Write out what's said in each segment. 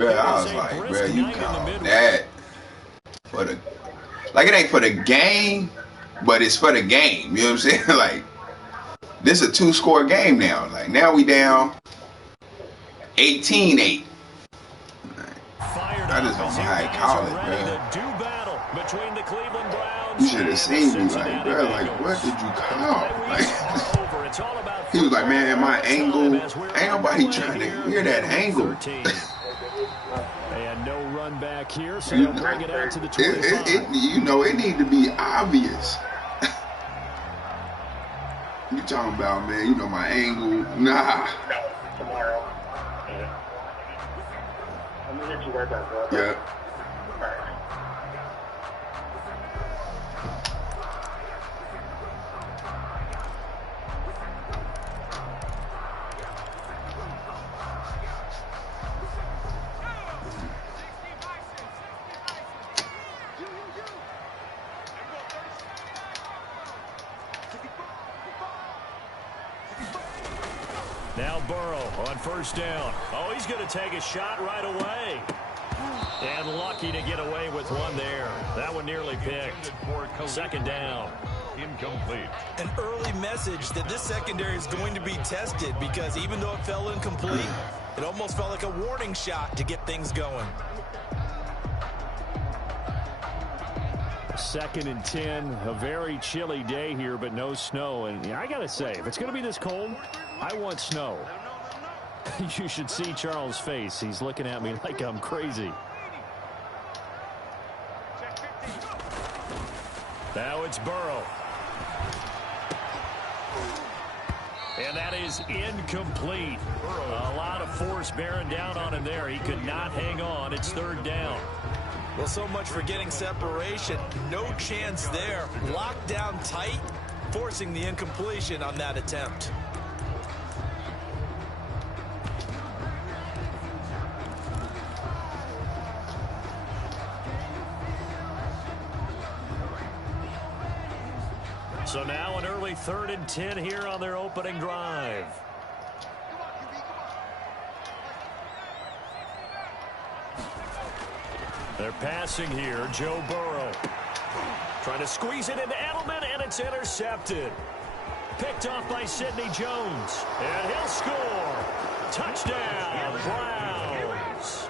Bro, I was like, bro, you call that for the, like, it ain't for the game, but it's for the game. You know what I'm saying? Like, this is a 2-score game now. Like, now we down 18-8. I just don't know how you call it, bro. You should have seen me, like, bro, like, what did you call? Like, he was like, man, my angle, ain't nobody trying to hear that angle. And no run back here, so they'll bring it out to the 25. You know, it need to be obvious. You talking about, man, you know, my angle, nah. Tomorrow. I'm gonna get you right back, bro. Yeah. Now Burrow on first down. Oh, he's going to take a shot right away. And lucky to get away with one there. That one nearly picked. Second down. Incomplete. An early message that this secondary is going to be tested, because even though it fell incomplete, it almost felt like a warning shot to get things going. 2nd and 10. A very chilly day here, but no snow. And I got to say, if it's going to be this cold, I want snow. You should see Charles' face. He's looking at me like I'm crazy. Now it's Burrow. And that is incomplete. A lot of force bearing down on him there. He could not hang on. It's 3rd down. Well, so much for getting separation. No chance there. Locked down tight, forcing the incompletion on that attempt. So now an early 3rd and 10 here on their opening drive. They're passing here. Joe Burrow trying to squeeze it into Edelman, and it's intercepted. Picked off by Sidney Jones. And he'll score. Touchdown, Browns.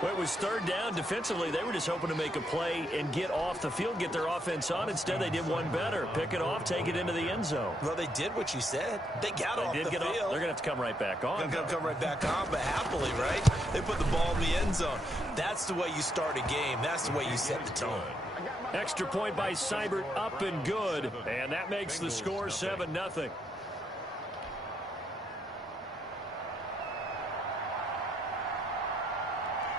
Well, it was 3rd down. Defensively, they were just hoping to make a play and get off the field, get their offense on. Instead, they did one better. Pick it off, take it into the end zone. Well, they did what you said. They got off the field. They're going to have to come right back on. They're going to come right back on, but happily, right? They put the ball in the end zone. That's the way you start a game. That's the way you set the tone. Extra point by Seibert, up and good. And that makes the score 7-0.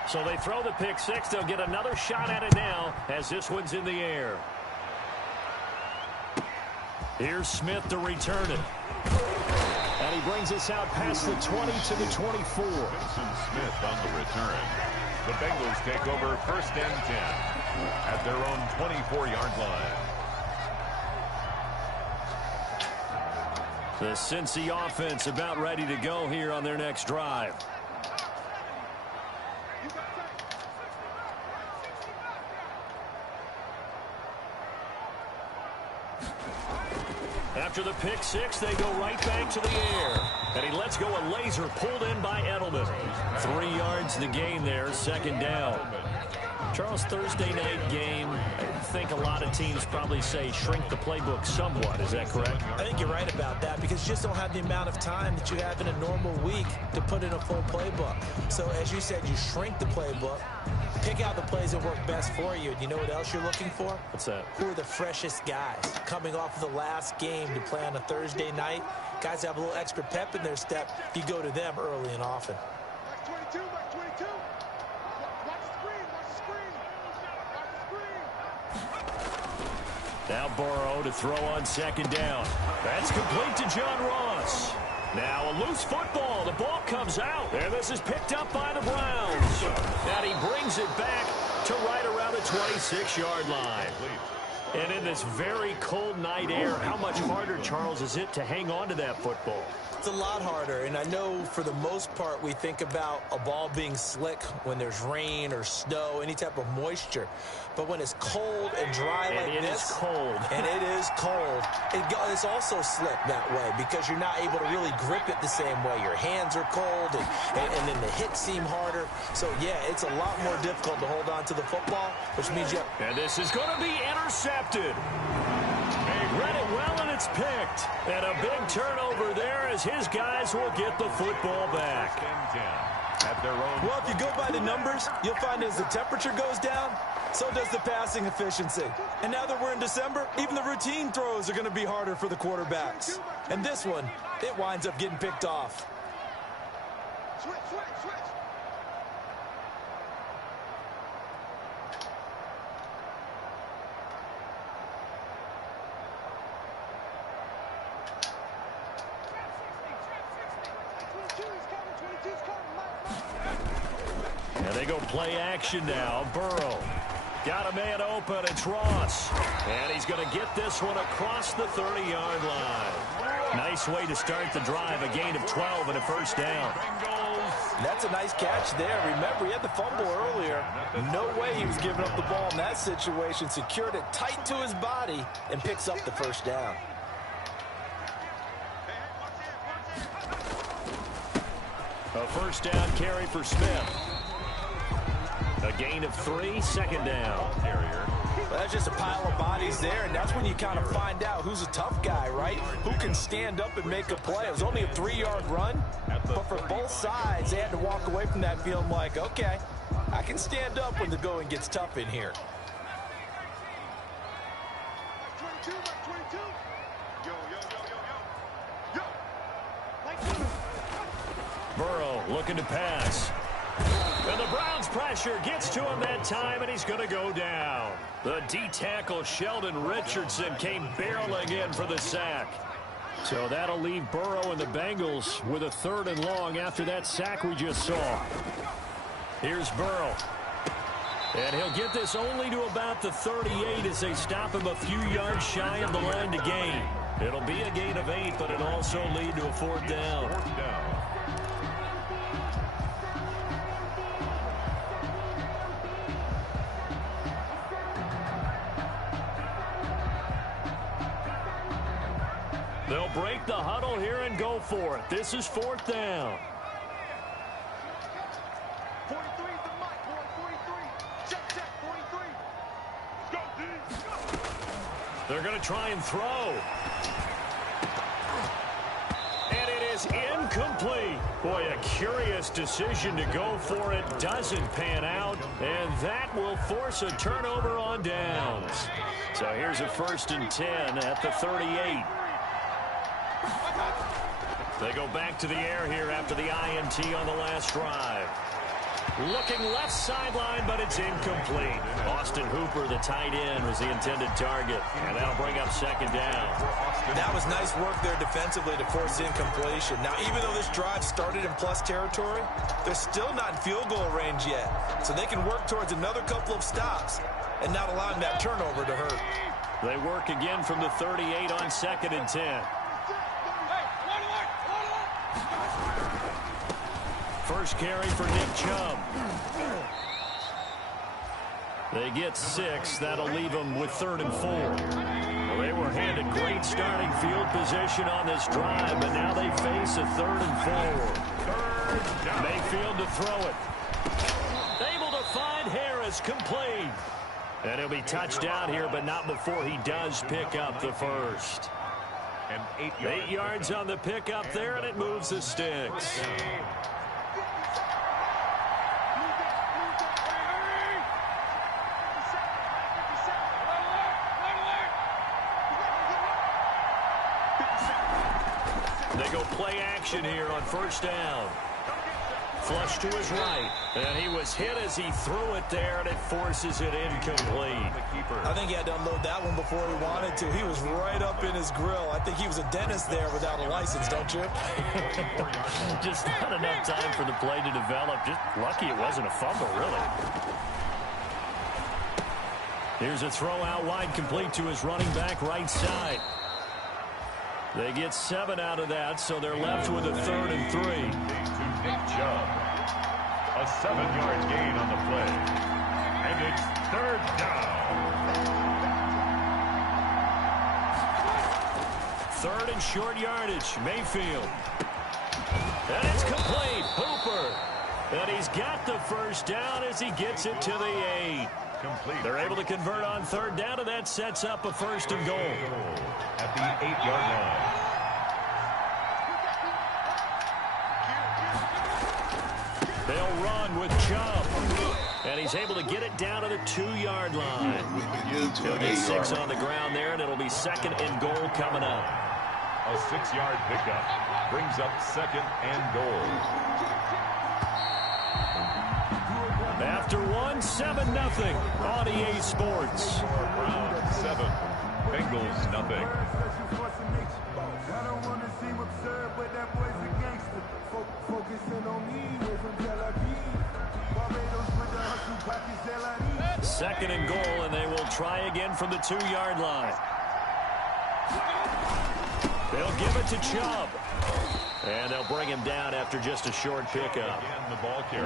So they throw the pick six. They'll get another shot at it now as this one's in the air. Here's Smith to return it. And he brings us out past the 20 to the 24. Vincent Smith on the return. The Bengals take over 1st and 10 at their own 24-yard line. The Cincy offense about ready to go here on their next drive. After the pick six, they go right back to the air. And he lets go a laser pulled in by Edelman. 3 yards the gain there, 2nd down. Charles, Thursday night game, I think a lot of teams probably say shrink the playbook somewhat. Is that correct? I think you're right about that, because you just don't have the amount of time that you have in a normal week to put in a full playbook. So as you said, you shrink the playbook, pick out the plays that work best for you. And you know what else you're looking for? What's that? Who are the freshest guys coming off of the last game to play on a Thursday night? Guys have a little extra pep in their step. You go to them early and often. Now Burrow to throw on 2nd down. That's complete to John Ross. Now a loose football. The ball comes out. And this is picked up by the Browns. And he brings it back to right around the 26-yard line. And in this very cold night air, how much harder, Charles, is it to hang on to that football? It's a lot harder, and I know for the most part we think about a ball being slick when there's rain or snow, any type of moisture. But when it's cold and dry like this, it is cold. And it is cold, it's also slick that way because you're not able to really grip it the same way. Your hands are cold, and then the hits seem harder. So, yeah, it's a lot more difficult to hold on to the football, which means you have... And this is going to be intercepted. Read it well, and it's picked. And a big turnover there as his guys will get the football back. Well, if you go by the numbers, you'll find as the temperature goes down, so does the passing efficiency. And now that we're in December, even the routine throws are going to be harder for the quarterbacks. And this one, it winds up getting picked off. Switch. And they go play action now. Burrow got a man open. It's Ross. And he's going to get this one across the 30-yard line. Nice way to start the drive. A gain of 12 and a first down. That's a nice catch there. Remember, he had the fumble earlier. No way he was giving up the ball in that situation. Secured it tight to his body and picks up the first down. A first down carry for Smith. A gain of 3, second down. Well, that's just a pile of bodies there, and that's when you kind of find out who's a tough guy, right? Who can stand up and make a play. It was only a 3-yard run, but for both sides, they had to walk away from that feeling like, okay, I can stand up when the going gets tough in here. Burrow looking to pass. And the Browns pressure gets to him that time, and he's going to go down. The D-tackle Sheldon Richardson came barreling in for the sack. So that'll leave Burrow and the Bengals with a 3rd and long after that sack we just saw. Here's Burrow. And he'll get this only to about the 38 as they stop him a few yards shy of the line to gain. It'll be a gain of 8, but it'll also lead to a 4th down. They'll break the huddle here and go for it. This is 4th down. 43 is the mic, boy. 43. Check, 43. Go, D. They're going to try and throw. And it is incomplete. Boy, a curious decision to go for it. Doesn't pan out. And that will force a turnover on downs. So here's a 1st and 10 at the 38. They go back to the air here after the INT on the last drive. Looking left sideline, but it's incomplete. Austin Hooper, the tight end, was the intended target. And that'll bring up 2nd down. That was nice work there defensively to force incompletion. Now, even though this drive started in plus territory, they're still not in field goal range yet. So they can work towards another couple of stops and not allowing that turnover to hurt. They work again from the 38 on 2nd and 10. First carry for Nick Chubb. They get 6. That'll leave them with 3rd and 4. Well, they were handed great starting field position on this drive, but now they face a 3rd and 4. Mayfield to throw it. Able to find Harris, complete. And he'll be touched down here, but not before he does pick up the first. 8 yards on the pickup there, and it moves the sticks. They go play action here on 1st down. Flush to his right. And he was hit as he threw it there, and it forces it incomplete. I think he had to unload that one before he wanted to. He was right up in his grill. I think he was a dentist there without a license, don't you? Just not enough time for the play to develop. Just lucky it wasn't a fumble, really. Here's a throw out wide, complete to his running back right side. They get 7 out of that, so they're left with a 3rd and 3. To Nick Chubb. A 7-yard gain on the play. And it's 3rd down. 3rd and short yardage. Mayfield. And it's complete. Hooper. And he's got the first down as he gets it to the 8. Complete. They're able to convert on 3rd down, and that sets up a 1st and goal. At the 8-yard line. They'll run with Chubb. And he's able to get it down to the 2-yard line. He'll get 6 on the ground there, and it'll be 2nd and goal coming up. A 6-yard pickup brings up 2nd and goal. After 1, 7-0 on EA Sports. Browns 7, Bengals nothing. Second and goal, and they will try again from the 2-yard line. They'll give it to Chubb. And they'll bring him down after just a short pickup.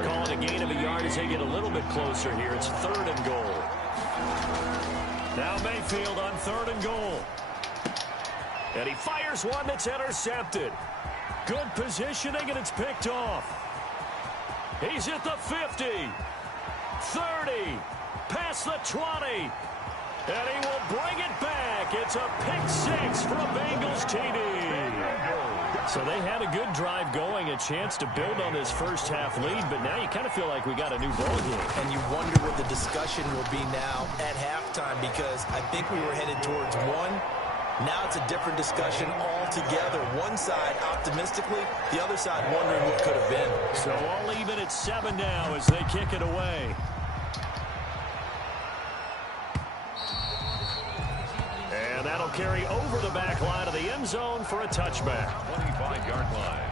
Call it a gain of a yard as they get a little bit closer here. It's 3rd and goal. Now Mayfield on 3rd and goal. And he fires one that's intercepted. Good positioning, and it's picked off. He's at the 50. 30. Past the 20. And he will bring it back. It's a pick 6 for a Bengals TD. So they had a good drive going, a chance to build on this first half lead, but now you kind of feel like we got a new ball game. And you wonder what the discussion will be now at halftime, because I think we were headed towards 1. Now it's a different discussion altogether. One side optimistically, the other side wondering what could have been. So all even at 7 now as they kick it away. And that'll carry over the back line of the end zone for a touchback. 25-yard line.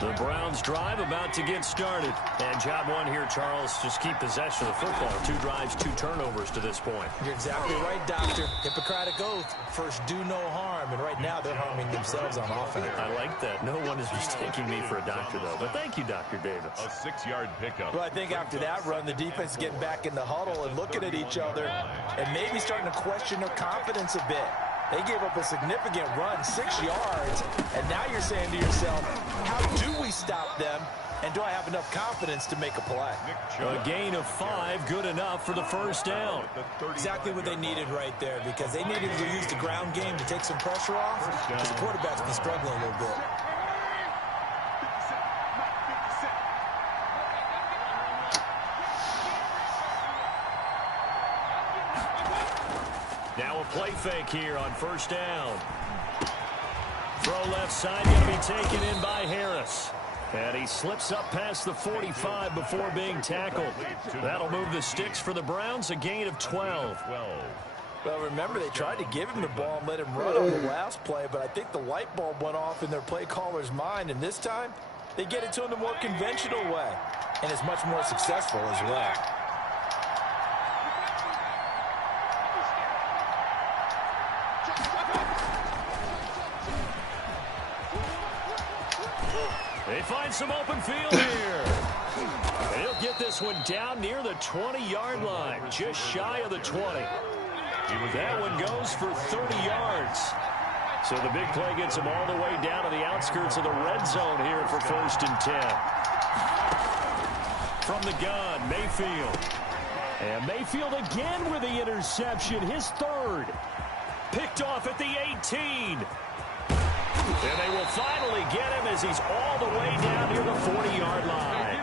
The Browns drive about to get started. And job one here, Charles, just keep possession of the football. 2 drives, 2 turnovers to this point. You're exactly right, Doctor. Hippocratic oath. First, do no harm. And right now, they're harming themselves on offense. I like that. No one is mistaking me for a doctor, though. But thank you, Dr. Davis. A 6-yard pickup. Well, I think after that run, the defense is getting back in the huddle and looking at each other and maybe starting to question their confidence a bit. They gave up a significant run, 6 yards, and now you're saying to yourself, how do we stop them, and do I have enough confidence to make a play? A gain of 5, good enough for the first down. Exactly what they needed right there, because they needed to use the ground game to take some pressure off, because the quarterback's been struggling a little bit. Now a play fake here on first down. Throw left side, going to be taken in by Harris. And he slips up past the 45 before being tackled. That'll move the sticks for the Browns, a gain of 12. Well, remember, they tried to give him the ball and let him run on the last play, but I think the light bulb went off in their play caller's mind, and this time they get it to him the more conventional way, and it's much more successful as well. They find some open field here. And he'll get this one down near the 20-yard line, just shy of the 20. That one goes for 30 yards. So the big play gets him all the way down to the outskirts of the red zone here for 1st and 10. From the gun, Mayfield. And Mayfield again with the interception, his 3rd. Picked off at the 18. And they will finally get him as he's all the way down near the 40-yard line.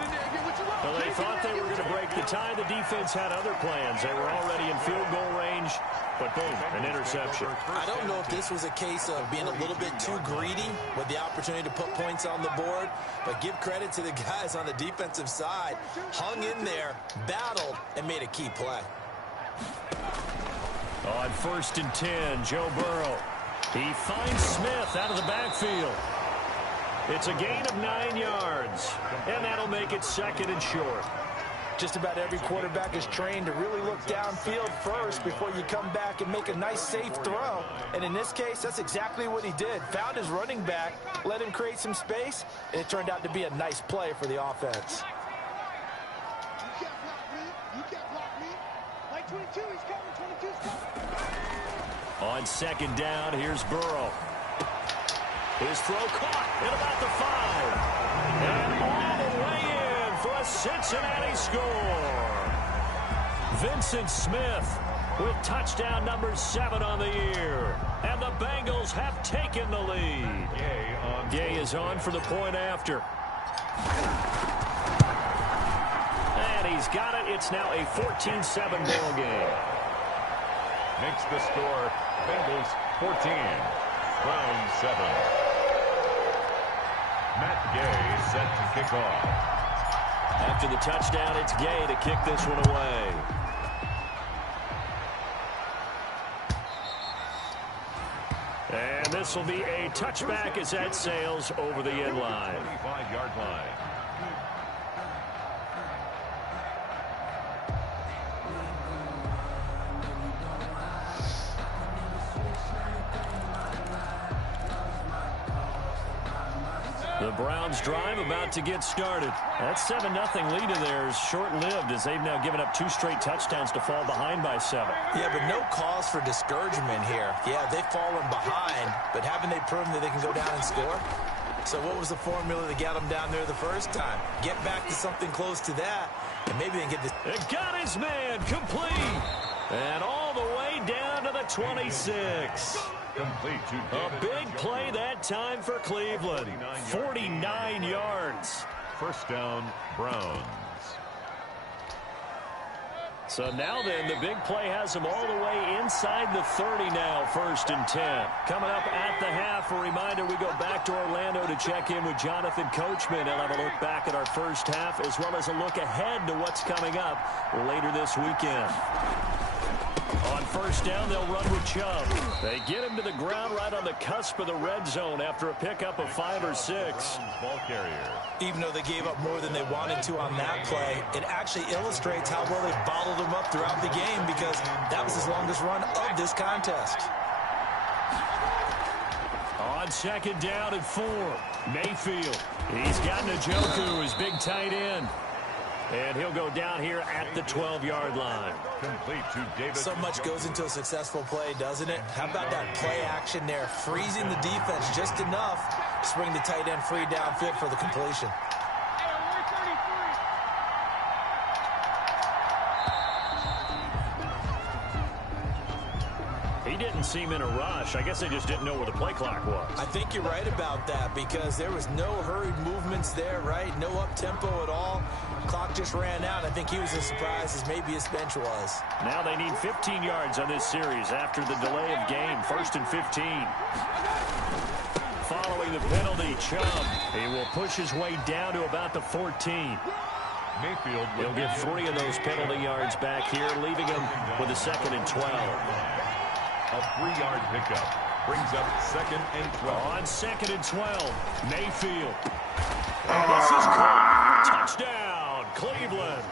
Well, they thought they were going to break the tie. The defense had other plans. They were already in field goal range, but boom, an interception. I don't know if this was a case of being a little bit too greedy with the opportunity to put points on the board, but give credit to the guys on the defensive side. Hung in there, battled, and made a key play. On 1st and 10, Joe Burrow. He finds Smith out of the backfield. It's a gain of 9 yards, and that'll make it 2nd and short. Just about every quarterback is trained to really look downfield first before you come back and make a nice, safe throw. And in this case, that's exactly what he did. Found his running back, let him create some space, and it turned out to be a nice play for the offense. You can't block me. You can't block me. Like 22, he's coming. 22's coming. On second down, here's Burrow. His throw caught at about the 5. And all the way in for a Cincinnati score. Vincent Smith with touchdown number 7 on the year. And the Bengals have taken the lead. Gay is on for the point after. And he's got it. It's now a 14-7 ball game. Makes the score Bengals 14, Browns 7. Matt Gay set to kick off. After the touchdown, it's Gay to kick this one away. And this will be a touchback as that sails over the end line. 25-yard line. The Browns drive about to get started. That 7-0 lead of theirs short-lived as they've now given up 2 straight touchdowns to fall behind by 7. Yeah, but no cause for discouragement here. Yeah, they've fallen behind, but haven't they proven that they can go down and score? So what was the formula that got them down there the first time? Get back to something close to that, and maybe they can get this. It got his man complete. And all the way down to the 26. Complete to A big play that time for Cleveland. 49 yards. First down, Browns. So now then, the big play has them all the way inside the 30 now, 1st and 10. Coming up at the half, a reminder, we go back to Orlando to check in with Jonathan Coachman. He'll have a look back at our first half as well as a look ahead to what's coming up later this weekend. On first down, they'll run with Chubb. They get him to the ground right on the cusp of the red zone after a pickup of 5 or 6. Ball carrier. Even though they gave up more than they wanted to on that play, it actually illustrates how well they bottled them up throughout the game because that was his longest run of this contest. On second down and 4, Mayfield. He's got Njoku, his big tight end. And he'll go down here at the 12-yard line. Complete to David. So much goes into a successful play, doesn't it? How about that play action there, freezing the defense just enough to bring the tight end free downfield for the completion. He didn't seem in a rush. I guess they just didn't know where the play clock was. I think you're right about that because there was no hurried movements there, right? No up-tempo at all. Clock just ran out. I think he was as surprised as maybe his bench was. Now they need 15 yards on this series after the delay of game. 1st and 15. Following the penalty, Chubb. He will push his way down to about the 14. Mayfield. He'll get 3 of those penalty yards back here, leaving him with a 2nd and 12. A 3-yard pickup brings up 2nd and 12. On 2nd and 12, Mayfield. This is caught. Touchdown, Cleveland.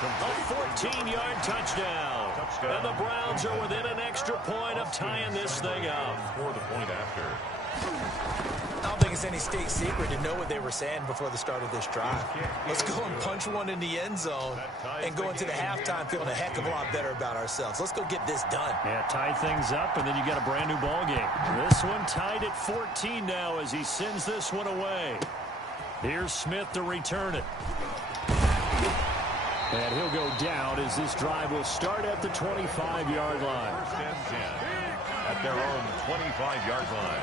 A 14-yard touchdown. And the Browns are within an extra point of tying this thing up. For the point after. I don't think it's any state secret to know what they were saying before the start of this drive. Let's go and punch one in the end zone and go into the halftime feeling a heck of a lot better about ourselves. Let's go get this done. Yeah, tie things up, and then you got a brand new ball game. This one tied at 14 now as he sends this one away. Here's Smith to return it. And he'll go down as this drive will start at the 25-yard line. 1st and 10 at their own 25-yard line.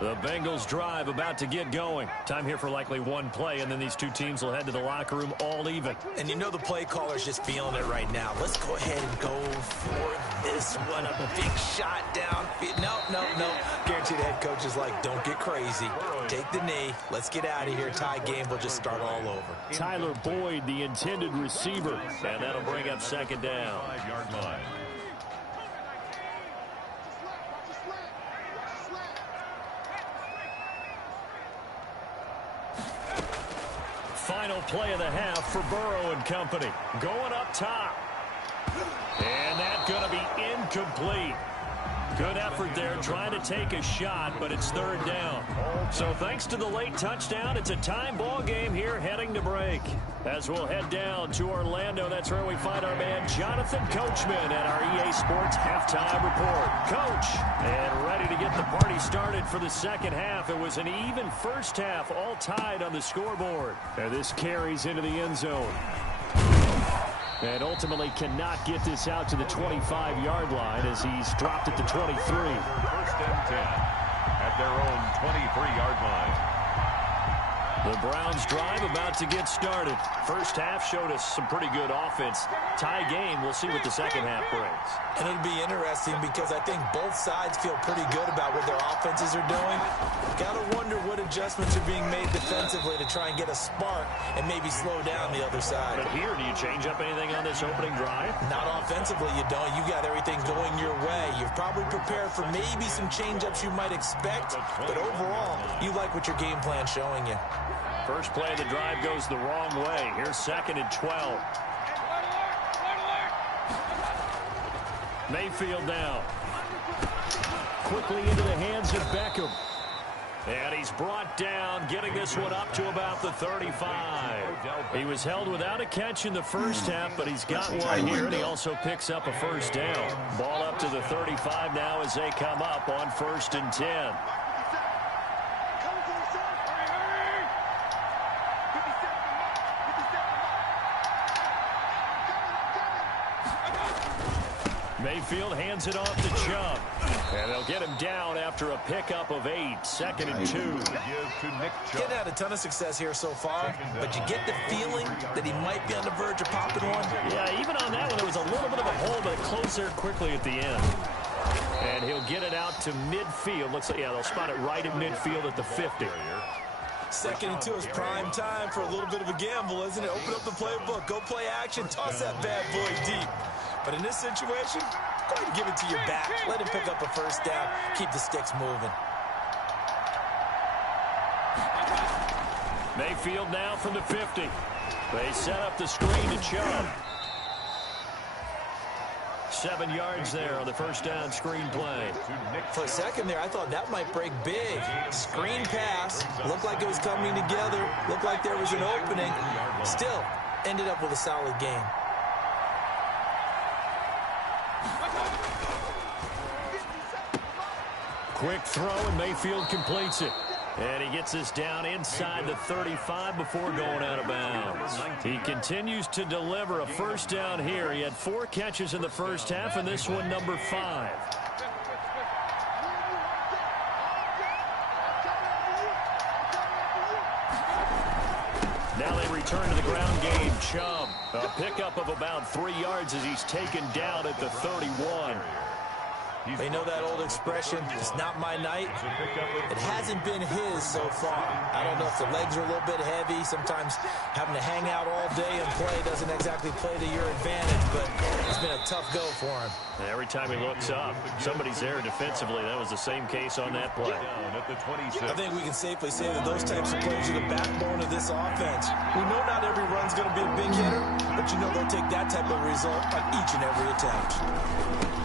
The Bengals drive about to get going. Time here for likely one play, and then these two teams will head to the locker room all even. And you know the play caller's just feeling it right now. Let's go ahead and go for this one. A big shot down. No. Guaranteed the head coach is like, don't get crazy. Take the knee. Let's get out of here. Tie game will just start all over. Tyler Boyd, the intended receiver. And that'll bring up 2nd down. 5-yard line. final play of the half for Burrow and company. Going up top. And that's going to be incomplete. Good effort there trying to take a shot, but it's third down. So thanks to the late touchdown, it's a time ball game here heading to break. As we'll head down to Orlando, that's where we find our man Jonathan Coachman at our EA Sports Halftime Report. Coach, and ready to get the party started for the second half. It was an even first half, all tied on the scoreboard. And this carries into the end zone. And ultimately cannot get this out to the 25-yard line as he's dropped at the 23. First and 10 at their own 23-yard line. The Browns drive about to get started. First half showed us some pretty good offense. Tie game, we'll see what the second half brings. And it'll be interesting because I think both sides feel pretty good about what their offenses are doing. Got to wonder what adjustments are being made defensively to try and get a spark and maybe slow down the other side. But here, do you change up anything on this opening drive? Not offensively, you don't. You got everything going your way. You've probably prepared for maybe some change-ups you might expect, but overall, you like what your game plan's showing you. First play of the drive goes the wrong way. Here's second and 12. Mayfield now. Quickly into the hands of Beckham. And he's brought down, getting this one up to about the 35. He was held without a catch in the first half, but he's got one here, and he also picks up a first down. Ball up to the 35 now as they come up on 1st and 10. Mayfield hands it off to Chubb. And they'll get him down after a pickup of 8. 2nd and 2. Getting had a ton of success here so far, but you get the feeling that he might be on the verge of popping one. Yeah, even on that one, there was a little bit of a hole, but it closed there quickly at the end. And he'll get it out to midfield. Looks like, yeah, they'll spot it right in midfield at the 50. 2nd and 2 is prime time for a little bit of a gamble, isn't it? Open up the playbook, go play action, toss that bad boy deep. But in this situation, go ahead and give it to your back. Let him pick up a first down. Keep the sticks moving. Mayfield now from the 50. They set up the screen to Chubb. 7 yards there on the first down screen play. For a second there, I thought that might break big. Screen pass. Looked like it was coming together. Looked like there was an opening. Still, ended up with a solid game. Quick throw, and Mayfield completes it. And he gets this down inside the 35 before going out of bounds. He continues to deliver a first down here. He had 4 catches in the first half, and this one number 5. Now they return to the ground game. Chubb, a pickup of about 3 yards as he's taken down at the 31. They know that old expression, it's not my night. It hasn't been his so far. I don't know if the legs are a little bit heavy. Sometimes having to hang out all day and play doesn't exactly play to your advantage, but it's been a tough go for him. And every time he looks up, somebody's there defensively. That was the same case on that play. I think we can safely say that those types of plays are the backbone of this offense. We know not every run's going to be a big hitter, but you know they'll take that type of result on each and every attempt.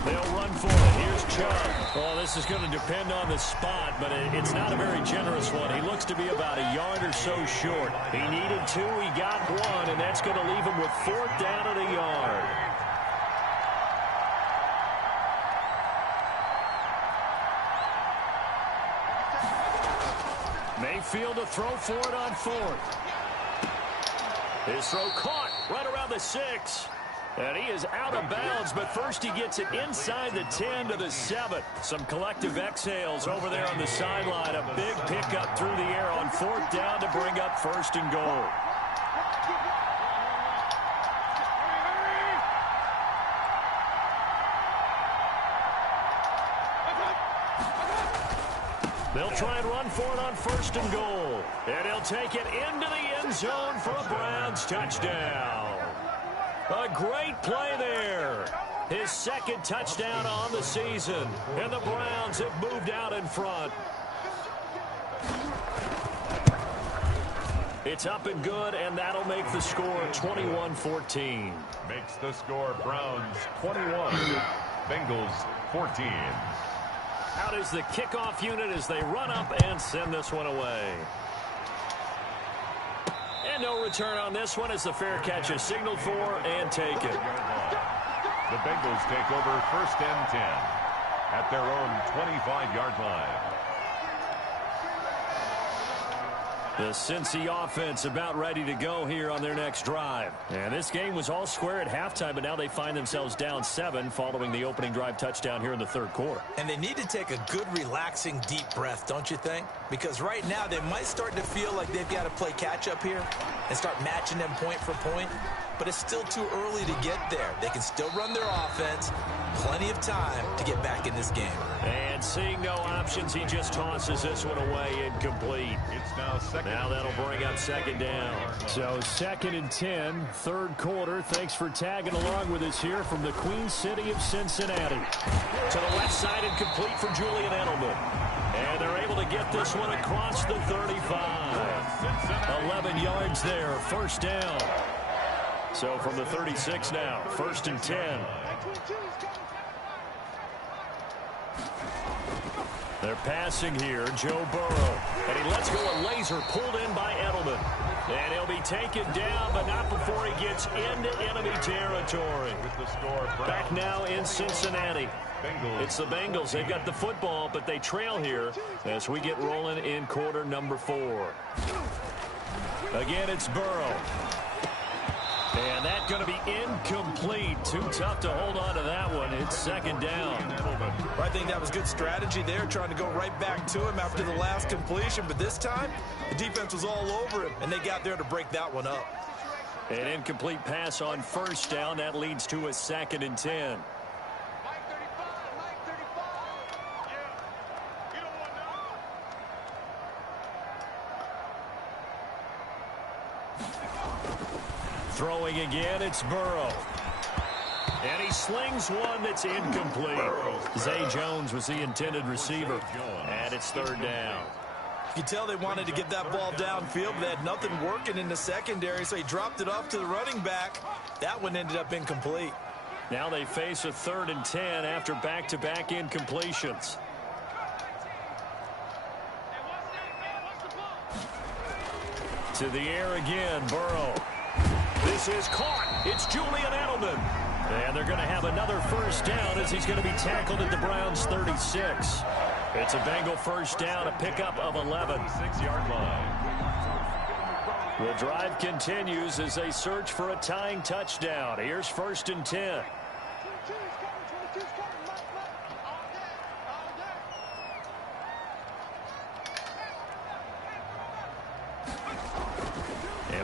They'll run for it. Here's Chubb. Oh, this is going to depend on the spot, but it's not a very generous one. He looks to be about a yard or so short. He needed 2. He got 1, and that's going to leave him with 4th down at a yard. Mayfield to throw for it on 4th. His throw caught right around the 6. And he is out of bounds, but first he gets it inside the 10 to the 7. Some collective exhales over there on the sideline. A big pickup through the air on 4th down to bring up 1st and goal. They'll try and run for it on 1st and goal. And he'll take it into the end zone for a Browns touchdown. A great play there. His 2nd touchdown on the season. And the Browns have moved out in front. It's up and good, and that'll make the score 21-14. Makes the score Browns 21, Bengals 14. Out is the kickoff unit as they run up and send this one away. And no return on this one as the fair catch is signaled for and taken. The Bengals take over 1st and 10 at their own 25-yard line. The Cincy offense about ready to go here on their next drive. And this game was all square at halftime, but now they find themselves down 7 following the opening drive touchdown here in the third quarter. And they need to take a good, relaxing, deep breath, don't you think? Because right now they might start to feel like they've got to play catch-up here and start matching them point for point. But it's still too early to get there. They can still run their offense. Plenty of time to get back in this game. And seeing no options, he just tosses this one away incomplete. It's now second. Now that'll bring up 2nd down. So 2nd and 10, third quarter. Thanks for tagging along with us here from the Queen City of Cincinnati. To the left side and complete for Julian Edelman. And they're able to get this one across the 35. 11 yards there, 1st down. So from the 36 now, 1st and 10. They're passing here, Joe Burrow. And he lets go a laser pulled in by Edelman. And he'll be taken down, but not before he gets into enemy territory. Back now in Cincinnati. It's the Bengals. They've got the football, but they trail here as we get rolling in quarter number 4. Again, it's Burrow. And that's going to be incomplete. Too tough to hold on to that one. It's 2nd down. I think that was good strategy there, trying to go right back to him after the last completion. But this time, the defense was all over him, and they got there to break that one up. An incomplete pass on 1st down. That leads to a 2nd and 10. Throwing again, it's Burrow. And he slings one that's incomplete. Zay Jones was the intended receiver. And it's 3rd down. You can tell they wanted to get that ball downfield, but they had nothing working in the secondary, so he dropped it off to the running back. That one ended up incomplete. Now they face a 3rd and 10 after back-to-back incompletions. To the air again, Burrow. This is caught. It's Julian Edelman. And they're going to have another 1st down as he's going to be tackled at the Browns' 36. It's a Bengal 1st down, a pickup of 11. 6-yard line. The drive continues as they search for a tying touchdown. Here's 1st and 10.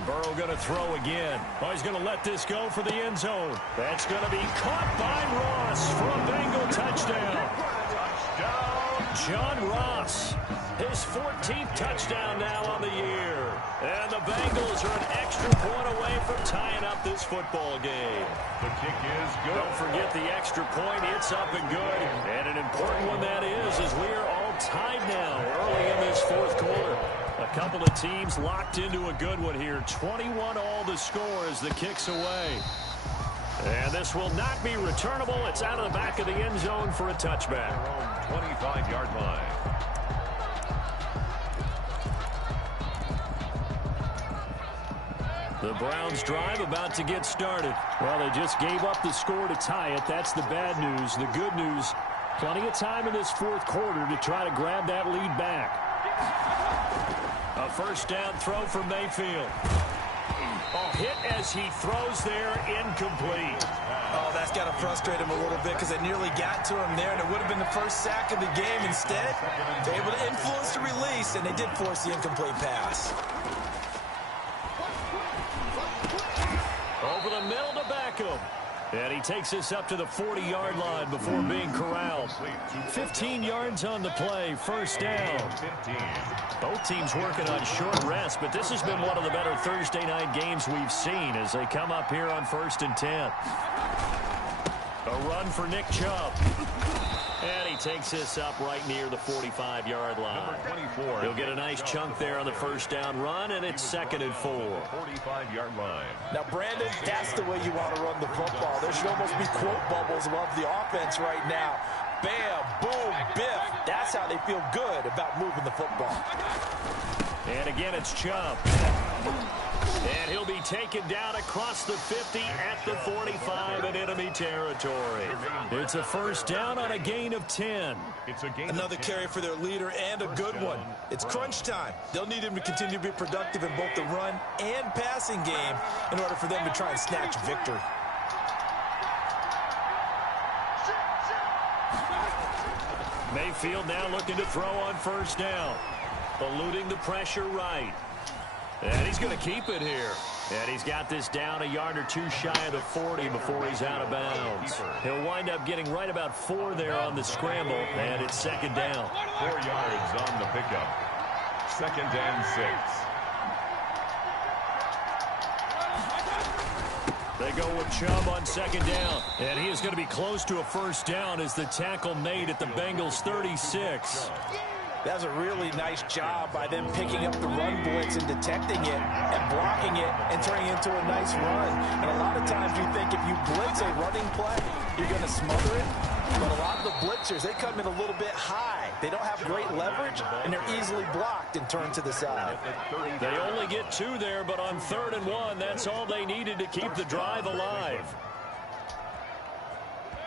Burrow going to throw again. Oh, he's going to let this go for the end zone. That's going to be caught by Ross for a Bengal touchdown. John Ross, his 14th touchdown now on the year. And the Bengals are an extra point away from tying up this football game. The kick is good. Don't forget the extra point. It's up and good. And an important one that is, as we are all tied now early in this 4th quarter. A couple of teams locked into a good one here. 21 all the score as the kick's away. And this will not be returnable. It's out of the back of the end zone for a touchback. 25-yard line. The Browns drive about to get started. Well, they just gave up the score to tie it. That's the bad news. The good news, plenty of time in this 4th quarter to try to grab that lead back. A 1st down throw for Mayfield. A hit as he throws there, incomplete. Oh, that's got to frustrate him a little bit because they nearly got to him there, and it would have been the 1st sack of the game. Instead, they're able to influence the release, and they did force the incomplete pass. Over the middle to Beckham. And he takes this up to the 40-yard line before being corralled. 15 yards on the play, 1st down. Both teams working on short rest, but this has been one of the better Thursday night games we've seen as they come up here on 1st and 10. A run for Nick Chubb. And he takes this up right near the 45-yard line. He'll get a nice chunk there on the first down run, and it's 2nd and 4. 45-yard line. Now, Brandon, that's the way you want to run the football. There should almost be quote bubbles above the offense right now. Bam, boom, biff. That's how they feel good about moving the football. And again, it's Chubb. And he'll be taken down across the 50 at the 45 in enemy territory. It's a first down on a gain of 10. Another carry for their leader and a good one. It's crunch time. They'll need him to continue to be productive in both the run and passing game in order for them to try and snatch victory. Mayfield now looking to throw on first down. Eluding the pressure right. And he's going to keep it here. And he's got this down a yard or two shy of the 40 before he's out of bounds. He'll wind up getting right about 4 there on the scramble, and it's 2nd down. 4 yards on the pickup. 2nd and 6. They go with Chubb on 2nd down. And he is going to be close to a first down as the tackle made at the Bengals 36. That's a really nice job by them picking up the run blitz and detecting it and blocking it and turning it into a nice run. And a lot of times you think if you blitz a running play, you're going to smother it. But a lot of the blitzers, they come in a little bit high. They don't have great leverage, and they're easily blocked and turned to the side. They only get 2 there, but on 3rd and 1, that's all they needed to keep the drive alive.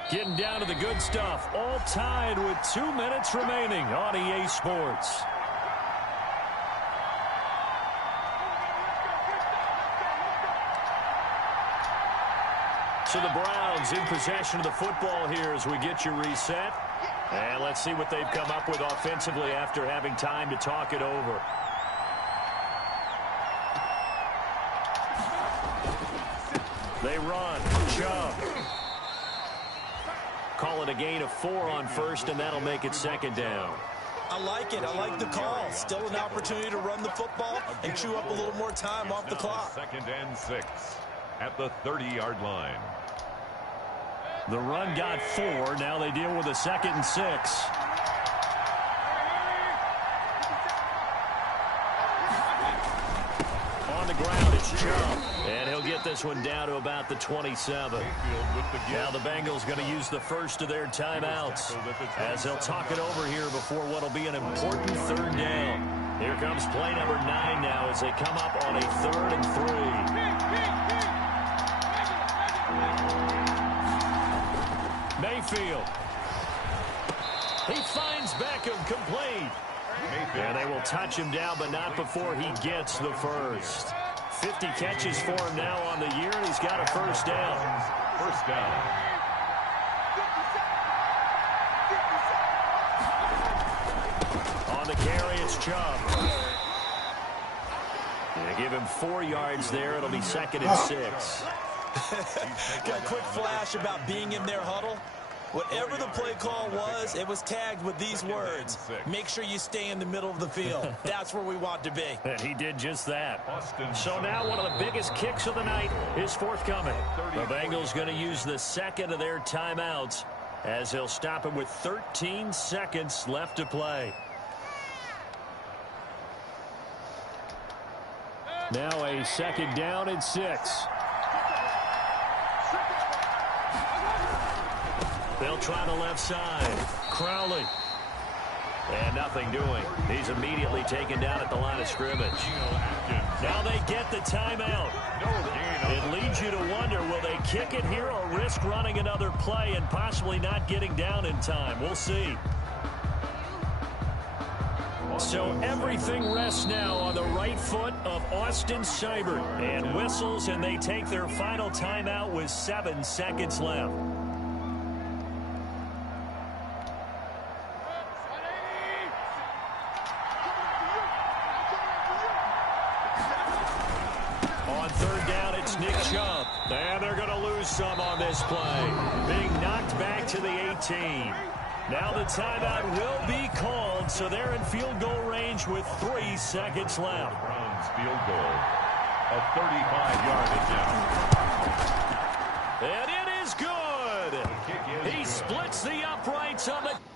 Getting down to the good stuff, all tied with 2 minutes remaining on EA Sports. So the Browns in possession of the football here as we get you reset. And let's see what they've come up with offensively after having time to talk it over. They run. Chubb. Call it a gain of 4 on first, and that'll make it 2nd down. I like it. I like the call. Still an opportunity to run the football and chew up a little more time off the clock. 2nd and 6 at the 30-yard line. The run got 4. Now they deal with a 2nd and 6. On the ground, it's Chubb. And he'll get this one down to about the 27. Now the Bengals going to use the first of their timeouts as they'll talk it over here before what will be an important 3rd down. Here comes play number 9 now as they come up on a 3rd and 3. Mayfield. He finds Beckham complete. And they will touch him down, but not before he gets the first. 50 catches for him now on the year, and he's got a first down. First down. On the carry, it's Chubb. They give him 4 yards there. It'll be 2nd and 6. Got a quick flash about being in their huddle. Whatever the play call was, it was tagged with these words. Make sure you stay in the middle of the field. That's where we want to be. And he did just that. So now one of the biggest kicks of the night is forthcoming. The Bengals going to use the 2nd of their timeouts as they'll stop him with 13 seconds left to play. Now a 2nd down and 6. They'll try the left side. Crowley. And nothing doing. He's immediately taken down at the line of scrimmage. Now they get the timeout. It leads you to wonder, will they kick it here or risk running another play and possibly not getting down in time? We'll see. So everything rests now on the right foot of Austin Seibert. And whistles, and they take their final timeout with 7 seconds left. Chubb. And they're going to lose some on this play. Being knocked back to the 18. Now the timeout will be called, so they're in field goal range with 3 seconds left. Browns field goal. A 35-yard attempt. And it is good. He splits the uprights on the...